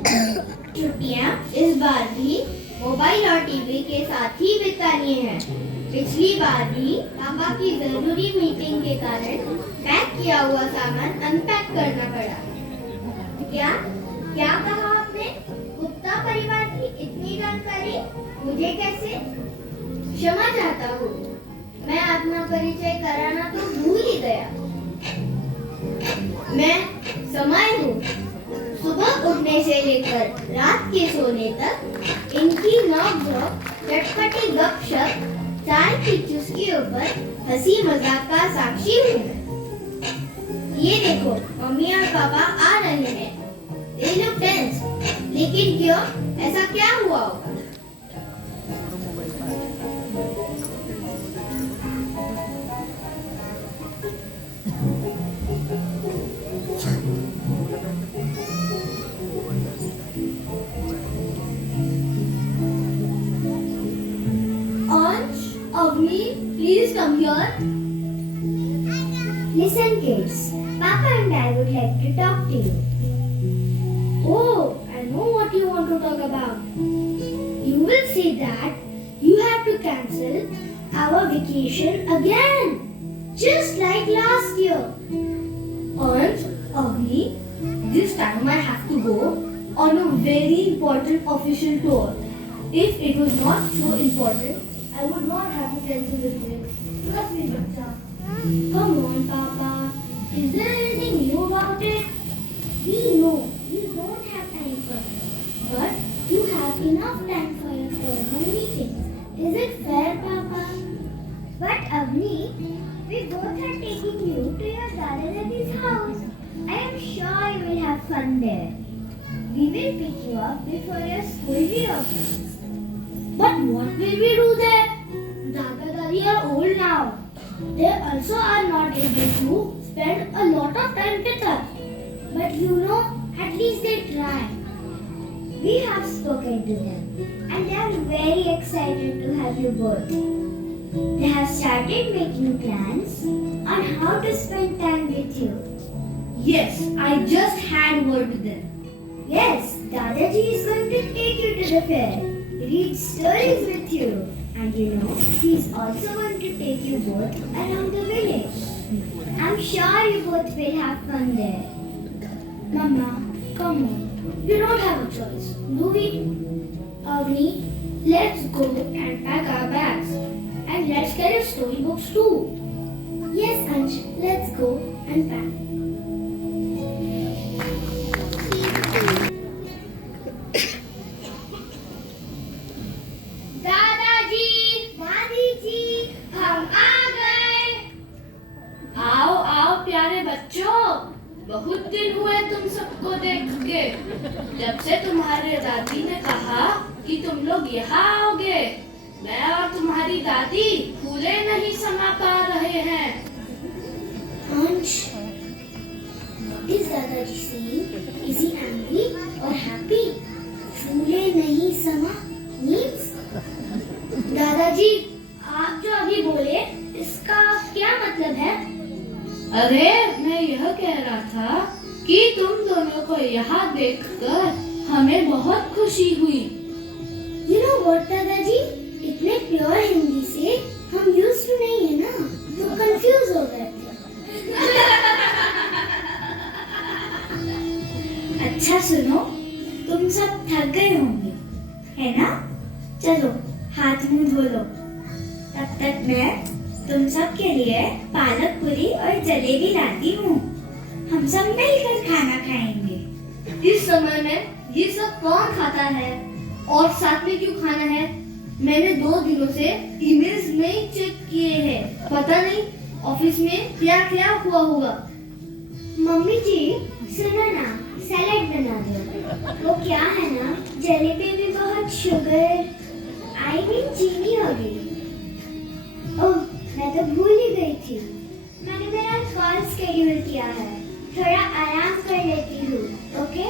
छुट्टियाँ इस बार भी मोबाइल और टीवी के साथ ही बितानी है। पिछली बार भी पापा की जरूरी मीटिंग के कारण पैक किया हुआ सामान अनपैक करना पड़ा। क्या क्या कहा आपने? गुप्ता परिवार की इतनी जानकारी मुझे कैसे? क्षमा चाहता हूँ, मैं अपना परिचय कराना तो भूल ही गया। मैं समय हूँ। सुबह उठने से लेकर रात के सोने तक इनकी नौक-झोंक, चटपटी गपशप, चाय की चुस्कियों पर हंसी मजाक का साक्षी हूँ। ये देखो, मम्मी और पापा आ रहे हैं। They look tense, लेकिन क्यों? ऐसा क्या हुआ होगा? Avni, please come here. Listen, kids. Papa and I would like to talk to you. Oh, I know what you want to talk about. You will say that you have to cancel our vacation again, just like last year. Aunt, Avni, this time I have to go on a very important official tour. If it was not so important, I would not have to cancel the trip. Trust me, Bachcha. Come on, Papa. Is there anything new about it? We know you don't have time for it, but you have enough time for your formal meetings. Is it fair, Papa? But Avni, we both are taking you to your Dada-Dadi's house. I am sure you will have fun there. We will pick you up before your school reopens. But what will we do there? Dada Dadi are old now. They also are not able to spend a lot of time with us. But you know, at least they try. We have spoken to them and they are very excited to have you both. They have started making plans on how to spend time with you. Yes, I just had word with them. Yes, Dadaji is going to take you to the fair, read stories with you, and you know, he is also going to take you both around the village. I'm sure you both will have fun there. Mama, come on. You don't have a choice, do we? Avni, let's go and pack our bags. And let's get storybooks too. Yes, Ansh, let's go and pack. बहुत दिन हुए तुम सबको देख के। जब से तुम्हारे दादी ने कहा कि तुम लोग यहाँ आओगे, मैं और तुम्हारी दादी फूले नहीं समा पा रहे हैं। Ansh, what is Dadaji saying? Is he angry or happy? फूले नहीं समा means? दादाजी, आप जो अभी बोले, इसका क्या मतलब है? अरे, मैं यह कह रहा था कि तुम दोनों को यहाँ देखकर हमें बहुत खुशी हुई। You know what, दादाजी? इतने प्योर हिंदी से हम used to नहीं है ना, तो कंफ्यूज हो गए थे। अच्छा सुनो, तुम सब थक गए होंगे, है ना? चलो हाथ मुंह धो लो। तब तक मैं तुम सब के लिए पालक पूरी और जलेबी लाती हूँ। हम सब मिलकर खाना खाएंगे। इस समय में ये सब कौन खाता है और साथ में क्यों खाना है? मैंने 2 दिनों से ईमेल्स नहीं चेक किए हैं। पता नहीं ऑफिस में क्या क्या हुआ होगा। मम्मी जी, सुनो ना, सैलेड बना दो। वो क्या है ना, जलेबी में बहुत शुगर, आई मीन चीनी होगी। ओह, मैं तो भूल ही गई थी। मैंने मेरा कॉल शेड्यूल किया है, थोड़ा आराम कर लेती हूँ, ओके?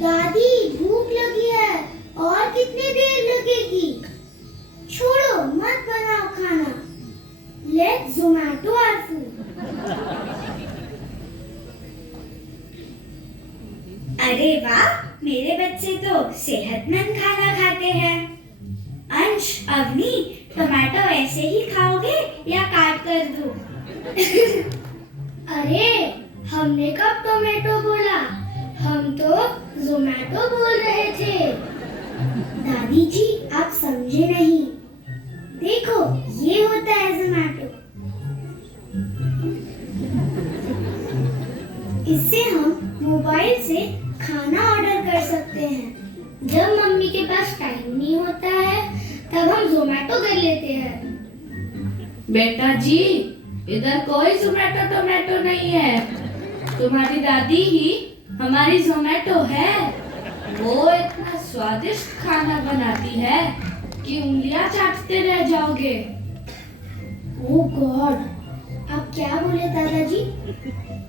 दादी, भूख लगी है और कितनी देर लगेगी? छोड़ो, मत बनाओ खाना, Let's Zomato our food. अरे वाह, मेरे बच्चे तो सेहतमंद खाना खाते हैं। अंश, अवनी, टमाटो ऐसे ही खाओगे या काट कर दूं? अरे हमने कब टोमेटो बोला, हम तो जोमैटो बोल रहे थे। दादी जी आप समझे नहीं, देखो ये होता है जोमैटो। इससे हम मोबाइल से खाना ऑर्डर कर सकते हैं। जब मम्मी के पास टाइम नहीं होता है तब हम जोमैटो कर लेते हैं। बेटा जी, इधर कोई जोमैटो टोमेटो नहीं है। तुम्हारी दादी ही हमारी जोमैटो है। वो इतना स्वादिष्ट खाना बनाती है कि उंगलियां चाटते रह जाओगे। ओह गॉड, आप क्या बोले दादाजी?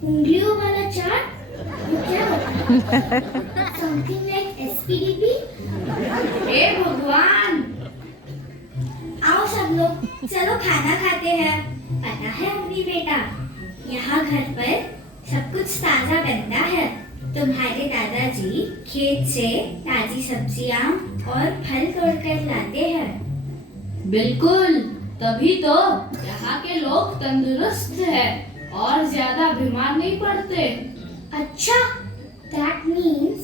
उंगलियों वाला चाट? ये क्या होता है? Something like SPDP? हे भगवान! आओ सब लोग, चलो खाना खाते हैं। पता है अपनी बेटा, यहाँ घर पर सब कुछ ताजा बनता है। तुम्हारे दादाजी खेत से ताजी सब्जियाँ और फल तोड़कर लाते हैं। बिल्कुल, तभी तो यहाँ के लोग तंदुरुस्त हैं और ज्यादा बीमार नहीं पड़ते। अच्छा, that means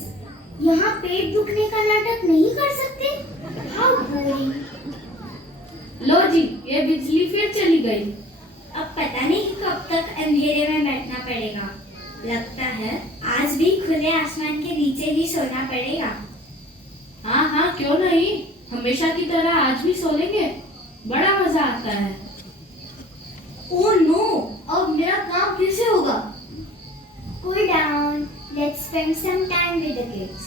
यहाँ पेट दुखने का नाटक नहीं कर सकते? How boring! लो जी, ये बिजली फिर चली गई। अब पता नहीं कब तक अंधेरे में बैठना पड़ेगा। लगता है आज भी खुले आसमान के नीचे ही सोना पड़ेगा। हाँ हाँ, क्यों नहीं, हमेशा की तरह आज भी सो लेंगे। बड़ा मजा आता है। ओह नो, अब मेरा काम कैसे होगा? Cool down. Let's spend some time with the kids.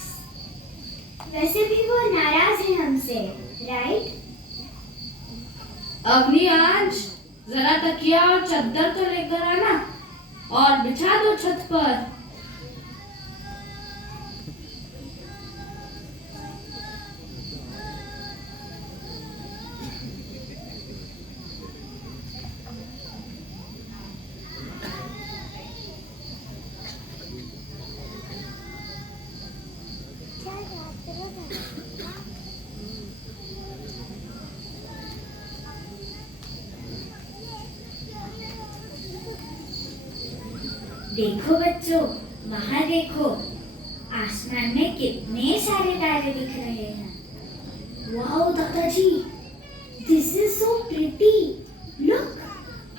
वैसे भी वो नाराज हैं हमसे, right? अवनी, अंश, जरा तकिया और चद्दर तो लेकर आना और बिछा दो छत पर। देखो बच्चों, वहाँ देखो, आसमान में कितने सारे तारे दिख रहे हैं। Wow, दादाजी, this is so pretty. Look,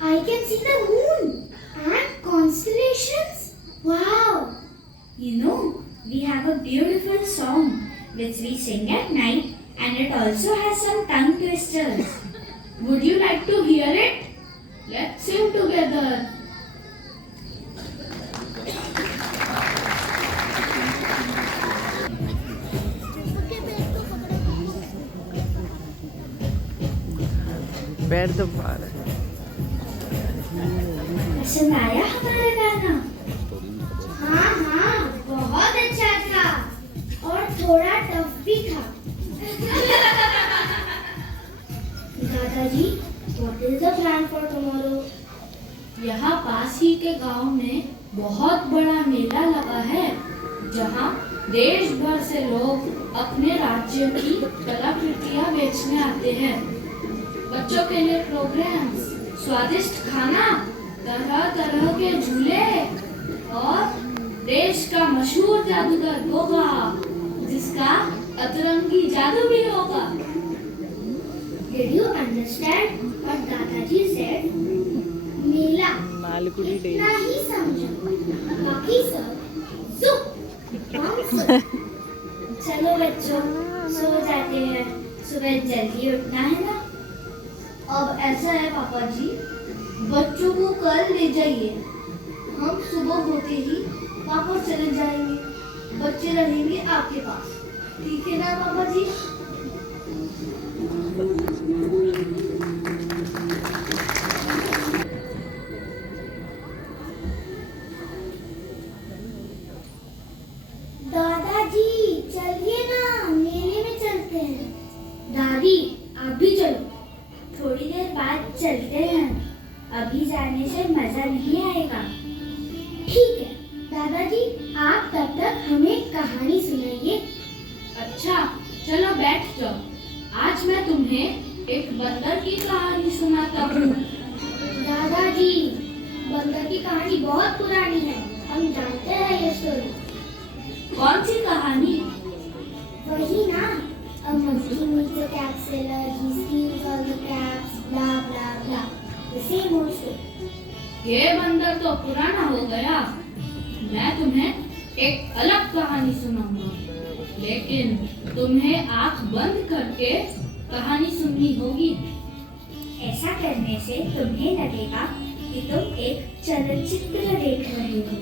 I can see the moon and constellations. Wow. You know, we have a beautiful song which we sing at night, and it also has some tongue twisters. Would you like to hear it? Let's sing together. पैर तो पार है। पसंद आया हमारा गाना? हाँ हाँ, बहुत अच्छा था और थोड़ा टफ भी था। दादाजी, what is the plan for tomorrow? यहाँ पास ही के गांव में बहुत बड़ा मेला लगा है, जहाँ देश भर से लोग अपने राज्य की कलाकृतियाँ बेचने आते हैं। बच्चों के लिए प्रोग्राम्स, स्वादिष्ट खाना, तरह तरह के झूले और देश का मशहूर जादूगर होगा, जिसका अतरंगी जादू भी होगा। Did you understand what दादाजी said? मेला मालकुड़ी इतना ही समझा, बाकी सब zup, bounce। चलो बच्चों, सो जाते हैं, सुबह जल्दी उठना है ना। अब ऐसा है पापा जी, बच्चों को कल ले जाइए। हम सुबह होते ही वापस चले जाएंगे। बच्चे रहेंगे आपके पास, ठीक है ना पापा जी? दादाजी चलिए ना, मेले में चलते हैं। दादी आप भी चलो। थोड़ी देर बाद चलते हैं। अभी जाने से मजा नहीं आएगा। ठीक है दादाजी, आप तब तक हमें कहानी सुनाइए। अच्छा, चलो बैठ जाओ। आज मैं तुम्हें एक बंदर की कहानी सुनाता हूँ। दादाजी, बंदर की कहानी बहुत पुरानी है, हम जानते हैं ये स्टोरी। कौन सी कहानी? वही ना, a monkey meets a cap seller, he steals all the caps, blah blah blah, the same old story. ये बंदर तो पुराना हो गया। मैं तुम्हें एक अलग कहानी सुनाऊंगा, लेकिन तुम्हें आंख बंद करके कहानी सुननी होगी। ऐसा करने से तुम्हें लगेगा कि तुम एक चलचित्र देख रहे हो।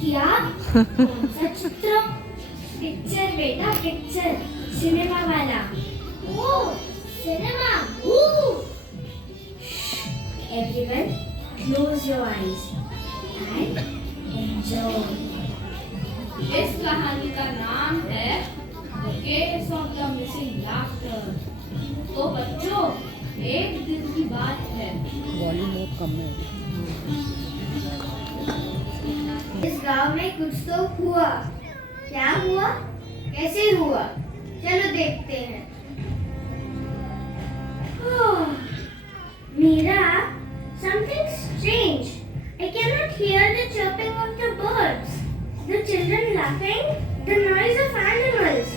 क्या? कौन सा चित्र? पिक्चर बेटा, पिक्चर, सिनेमा वाला। ओह, cinema. Everyone, close your eyes and enjoy. इस कहानी का नाम है The Case of the Missing Laughter। तो बच्चों, एक दिन की बात है। वॉल्यूम बहुत कम है। इस गांव में कुछ तो हुआ। क्या हुआ? कैसे हुआ? चलो देखते हैं। Oh, Meera, something strange. I cannot hear the chirping of the birds, the children laughing, the noise of animals.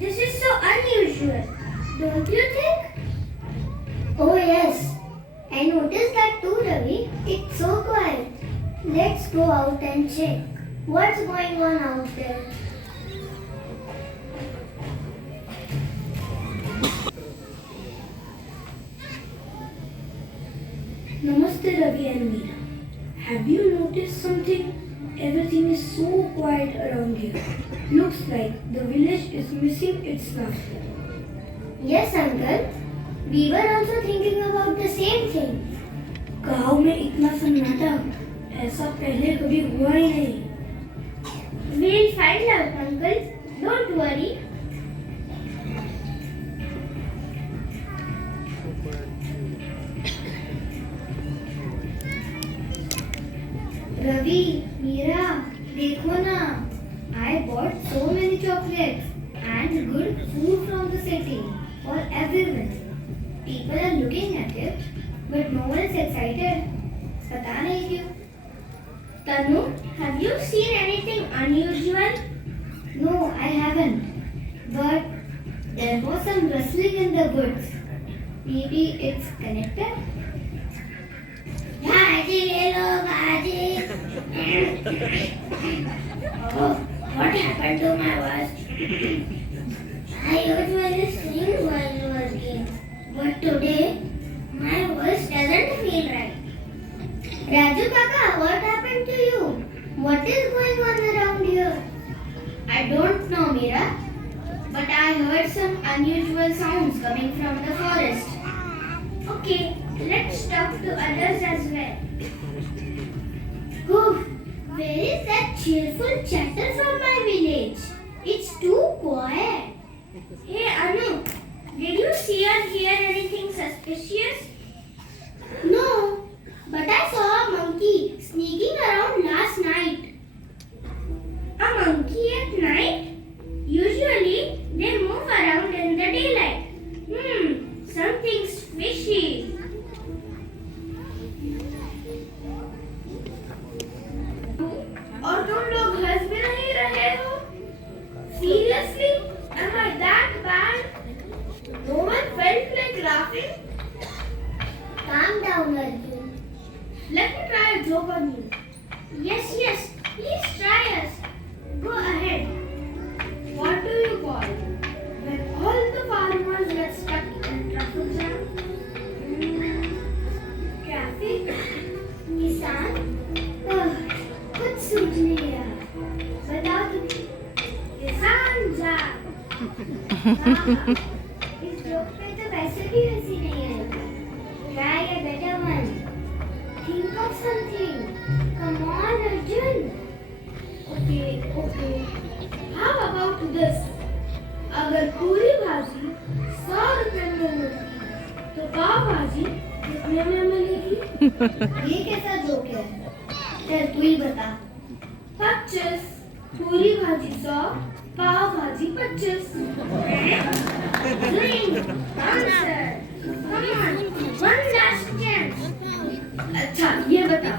This is so unusual, don't you think? Oh yes, I noticed that too, Ravi. It's so quiet. Let's go out and check. What's going on out there? Namaste, Ravi and Meera. Have you noticed something? Everything is so quiet around here. Looks like the village is missing its laughter. Yes, uncle. We were also thinking about the same thing. गांव में इतना सन्नाटा ऐसा पहले कभी हुआ ही नहीं। We'll find out, uncle. Don't worry. Ravi, Meera, देखो ना. I bought so many chocolates and good food from the city for everyone. People are looking at it, but no one is excited. पता नहीं क्यों. Tanu, have you seen anything unusual? No, I haven't. But there was some rustling in the woods. Maybe it's connected. Bhaji, hello, Bhaji. Oh, what happened to my voice? I usually sing while working, but today my voice doesn't feel right. Raju Kaka, what happened to you? What is going on around here? I don't know, Meera. But I heard some unusual sounds coming from the forest. Okay, let's talk to others as well. Where is that cheerful chatter from my village? It's too quiet. Hey Anu, did you see or hear anything suspicious? No, but I saw a monkey sneaking around last night. A monkey at night? Usually they move around in the daylight. Something's fishy. और तुम लोग हंस भी नहीं रहे हो? Seriously? Am I that bad? No one felt like laughing? Calm down, Arjun. Let me try a joke on you. Yes, please try us. Go ahead. What do you call when all the farmers get stuck in traffic jam? Traffic? किसान? कुछ सूझ नहीं रहा. बताओ तुम. किसान jam. इस joke पे तो वैसे भी हंसी नहीं आएगी. Try a better one. Think of something. Come on, Arjun. Okay. How about this? अगर पूरी भाजी 100 रुपए में मिलती तो पाव भाजी कितने में मिलेगी? ये कैसा जोक है? चल तू ही बता। 25 पूरी भाजी 100 पाव भाजी 25 Drink, answer. Come on, one last chance. अच्छा ये बता,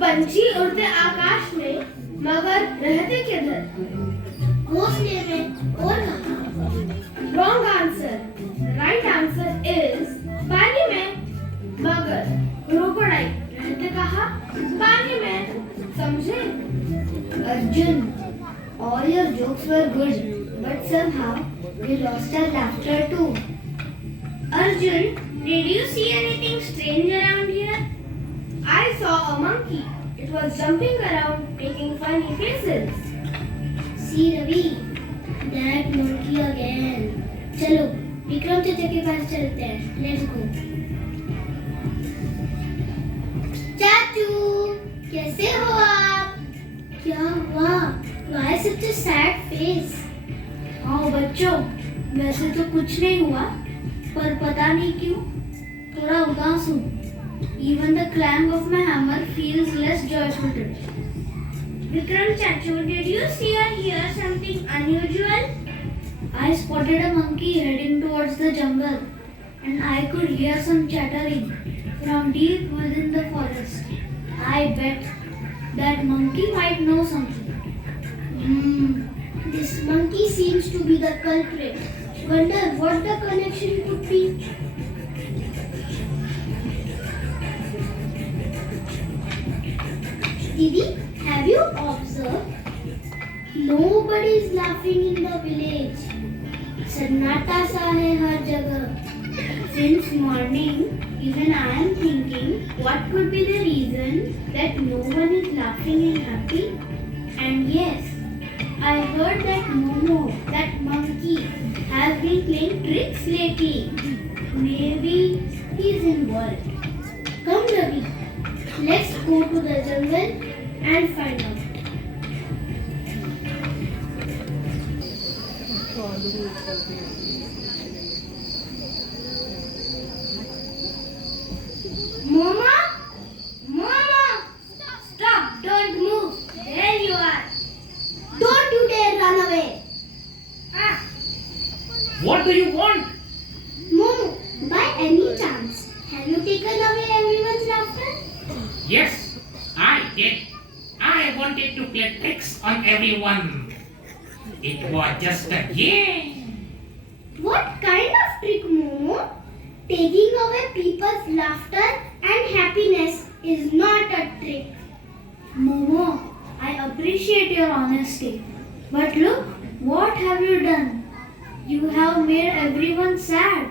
पंछी उड़ते आकाश में मगर रहते किधर? घोंसले में और कहाँ? Wrong answer. Right answer is पानी में मगर क्रोकोडाइल रहते कहाँ? पानी में। समझे? Arjun, all your jokes were good, but somehow we lost our laughter too. Arjun, did you see anything strange around here? I saw a monkey. It was jumping around, making funny faces. See Ravi, that monkey again. चलो विक्रम चाचा के पास चलते हैं. Let's go. चाचू, कैसे हो आप? क्या हुआ? Why such a sad face? हाँ बच्चों, वैसे तो कुछ नहीं हुआ, पर पता नहीं क्यों थोड़ा उदास हूँ. Even the clang of my hammer feels less joyful today. Vikram Chachu, did you see or hear something unusual? I spotted a monkey heading towards the jungle, and I could hear some chattering from deep within the forest. I bet that monkey might know something. This monkey seems to be the culprit. Wonder what the connection could be. Didi, have you observed? Nobody is laughing in the village. सन्नाटा सा है हर जगह. Since morning, even I am thinking what could be the reason that no one is laughing and happy. And yes, I heard that Momo, that monkey, has been playing tricks lately. Maybe he's involved. Come Ravi, let's go to the jungle and find out. Mama? Mama! Stop! Don't move! There you are! Don't you dare run away. Ah! What do you want? Momo, by any chance, have you taken away everyone's laughter? Yes, I did. I wanted to play tricks on everyone. It was just a game. What kind of trick, Momo? Taking away people's laughter and happiness is not a trick. Momo, I appreciate your honesty. But look, what have you done? You have made everyone sad.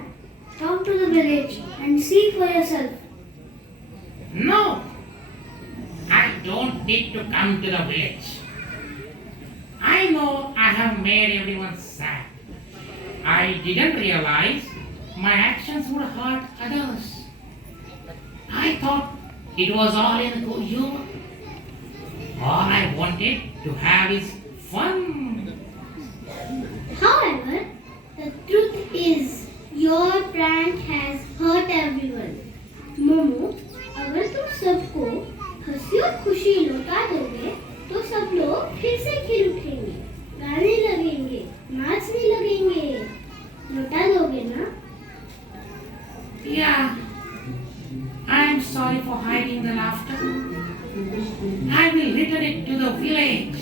Come to the village and see for yourself. No, I don't need to come to the village. I know I have made everyone sad. I didn't realize my actions would hurt others. I thought it was all in good humor. All I wanted to have is fun. However, the truth is, your prank has hurt everyone. Momo, अगर तुम सबको हंसी और खुशी लौटा दोगे, तो सब लोग फिर से खिल उठेंगे, गाने लगेंगे, नाचने लगेंगे. लौटा दोगे ना? Yeah, I'm sorry for hiding the laughter. I will return it to the village.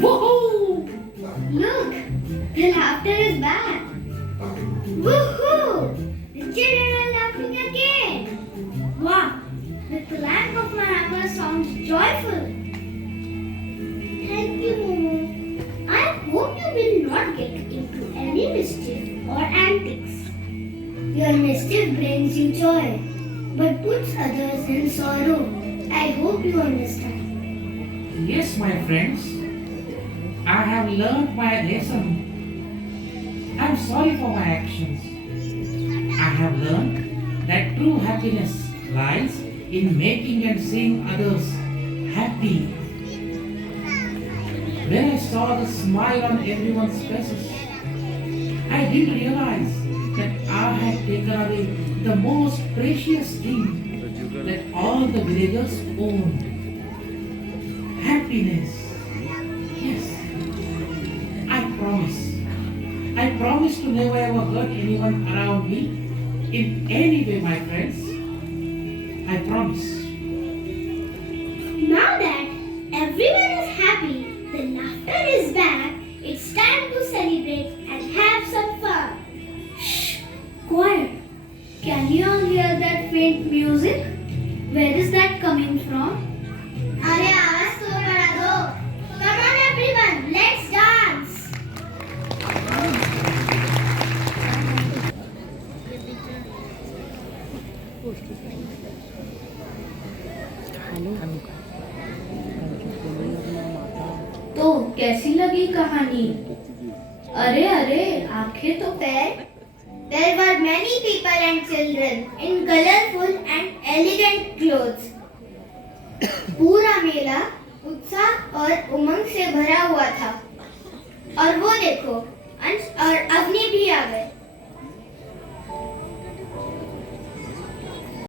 Woohoo! Look, the laughter is back. Woohoo! The children are laughing again. Wow, the clang of my hammer sounds joyful. Thank you, Momo. I hope you will not get into any mischief or antics. Your mischief brings you joy, but puts others in sorrow. I hope you understand. Yes, my friends, I have learned my lesson. I'm sorry for my actions. I have learned that true happiness lies in making and seeing others happy. When I saw the smile on everyone's faces, I didn't realize that I had taken away the most precious thing that all the villagers owned. Happiness. Yes. I promise. I promise to never ever hurt anyone around me in any way, my friends. I promise. Now that everyone is happy, the laughter is back, it's time to celebrate and have some fun. Shh! Quiet! Can you all hear that faint music? Where is that coming from? अरे आवाज तो बढ़ा दो. Come on everyone, let's dance! तो कैसी लगी कहानी? अरे अरे आंखें तो There were many people and children in colorful and elegant clothes. पूरा मेला उत्साह और उमंग से भरा हुआ था. और वो देखो, अंश और अवनी भी आ गए.